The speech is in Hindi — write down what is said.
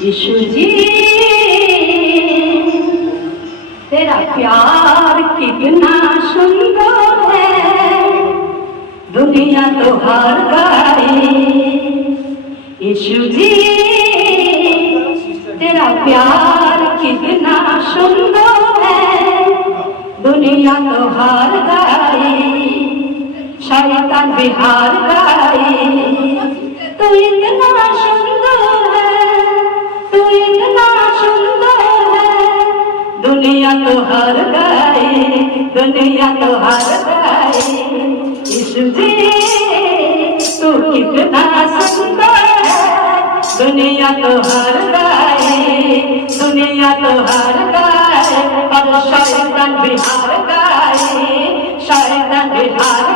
यीशु जी तेरा प्यार कितना सुंदर है, दुनिया तो हार गई। यीशु जी तेरा प्यार कितना सुंदर है, दुनिया तो हार गई, शैतान भी हार गई। तू इतना सुंदर है, तू इतना सुंदर है, दुनिया तो हार गई, दुनिया तो हार गई। यीशु जी तू कितना सुंदर है, दुनिया तो हार गई, दुनिया तो हार गई, और शैतान भी हार गई, शैतान भी हार